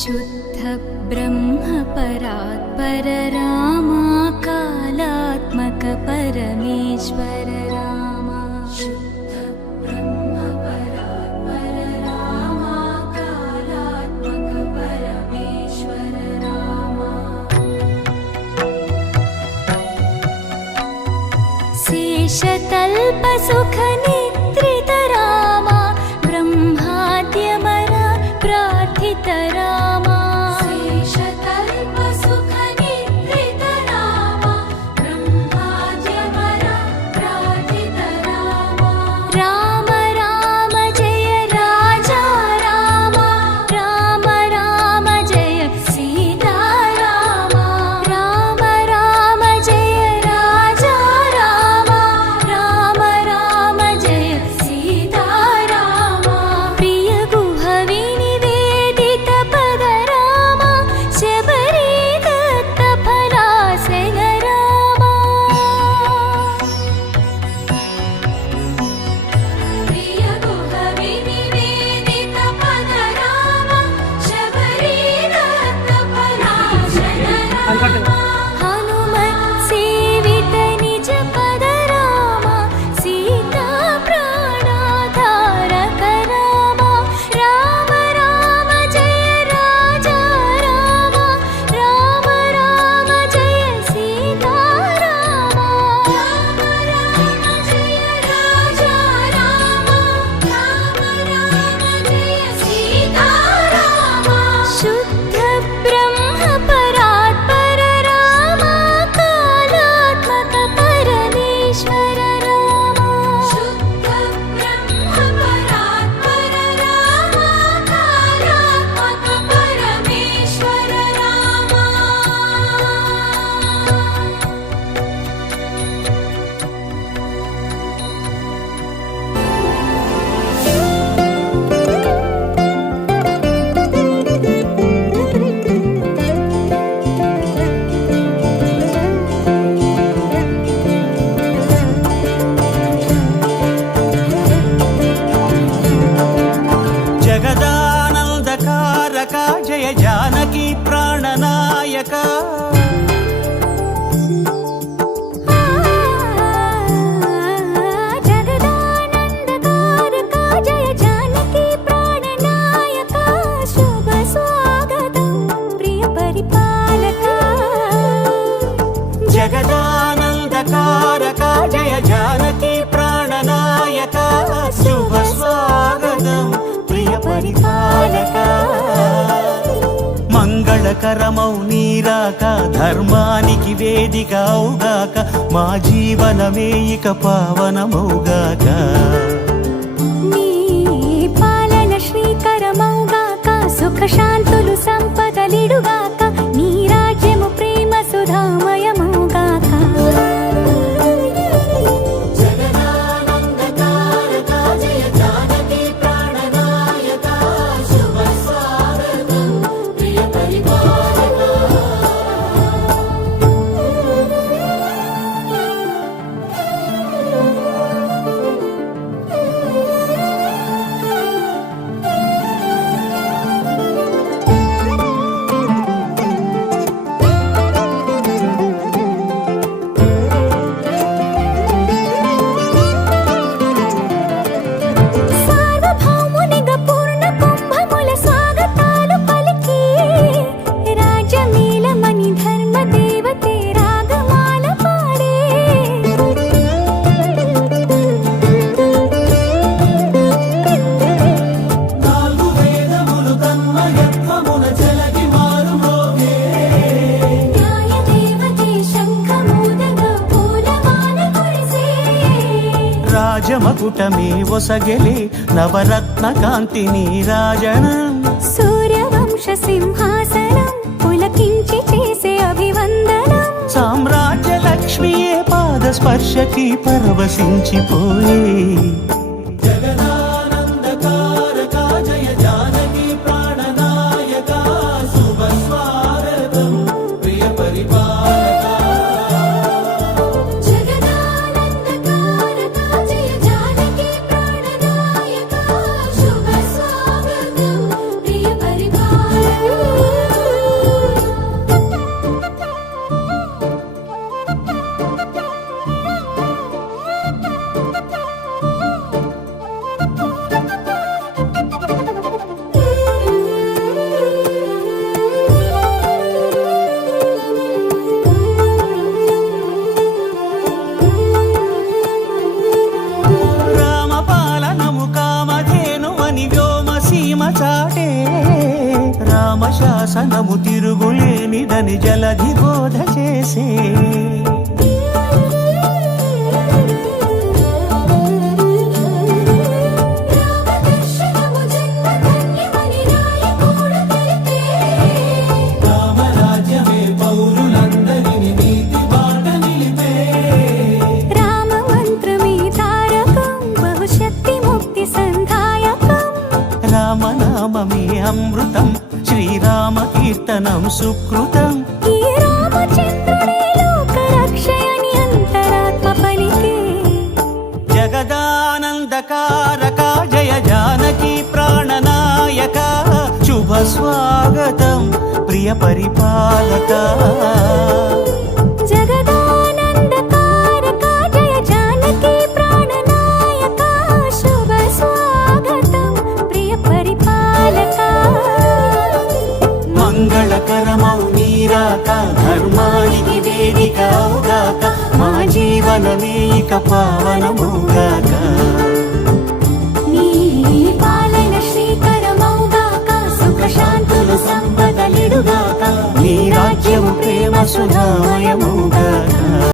शुद्ध ब्रह्म परात्पर रामा कालात्मक परमेश्वर रामा शुद्ध ब्रह्म परात्पर रामा कालात्मक परमेश्वर रामा शेषतल्प सुख निद्रित रामा ब्रह्माद्यमर प्रार्थित रामा शेषतल्प सुख निद्रित रामा ब्रह्माद्यमर प्रार्थित रामा राम राम जय राजा रामा राम राम जय सीता रामा राम राम जय राजा रामा राम राम जय सीता रामा प्रिय गुहवि निवेदित पद रामा शबरी दत्त फलासन रामा प्रिय गुहवि निवेदित पद रामा शबरी दत्त फलासन रामा हनुमत् सेवित निज पद रामा सीता प्राणाधारक रामा राम राम जय राजा रामा राम राम जय सीता रामा राम राम जय राजा रामा राम राम जय सीता रामा शुद्ध ब्रह्म परात्पर रामा कालात्मक परमेश्वर रामा शुद्ध ब्रह्म परात्पर रामा कालात्मक परमेश्वर रामा జగదానందకారక జయ జానకి ప్రాణనాయక जगदानन्दकारक जय जानकी प्राणनायक शुभ स्वागतं प्रिय परिपालक జగదానందకారక జయ జానకి ప్రాణనాయక శుభ స్వాగతం ప్రియ పరిపాలక మంగళకరమౌ నీరాక ధర్మానికి వేదిక అవుగాక మా జీవనమే ఇక పావనమౌగాక నీ పాలన శ్రీకరమౌగాక సుఖ శాంతులు సంపదలిడుగాక నీ రాజ్యము ప్రేమ సుధామయమౌగాక జగదానందకారక జయ జానకి ప్రాణనాయక శుభ స్వాగతం ప్రియ పరిపాలక సార్వభౌమునిగా పూర్ణ కుంభముల స్వాగతాలు పలికి రాజమేళమణి ధర్మ దేవతే రాగమాల పాడే నాలుగు వేదములు తన్మయత్వమున చెలగి మారు మోగే న్యాయ దేవతే శంఖమూదగా పూలమాల కురిసే రాజమకుటమే ఒసగెలే నవరత్న కాంతి నీరాజనం సూర్యవంశ సింహాసనం పులకించి చేసే అభివందనం సామ్రాజ్య లక్ష్మియే పాద స్పర్శకి పరవశించిపోయే జగదానందకారక జయ జానకి ప్రాణనాయక శుభ స్వాగతం ప్రియ పరిపాలక జగదానందకారక జయ జానకి ప్రాణనాయక శుభ స్వాగతం ప్రియ పరిపాలక శాసనము తిరుగులేనిదని జలధి బోధ చేసే రామదర్శనము జన్మధన్యమని నాయకుడు తెలిపే రామరాజ్యమే పౌరులందరిని నీతి బాట నిలిపే రామ మంత్రమే తారకం బహుశక్తి ముక్తి సంధాయకం రామనామమే అమృతం శ్రీరామ కీర్తనం సుకృతం ఈ రామచంద్రుడే లోక రక్షయని అంతరాత్మ పలికే జగదానందకారక జయ జానకి ప్రాణనాయక శుభ స్వాగతం ప్రియ పరిపాలక జగదానందకారక జయ జానకి ప్రాణనాయక శుభ స్వాగతం ప్రియ పరిపాలక మంగళకరమౌ నీరాక ధర్మానికి వేదిక అవుగాక మా జీవనమే ఇక పావనమౌగాక నీ పాలన శ్రీకరమౌగాక సుఖ శాంతులు సంపదలిడుగాక నీ రాజ్యము ప్రేమ సుధామయమౌగాక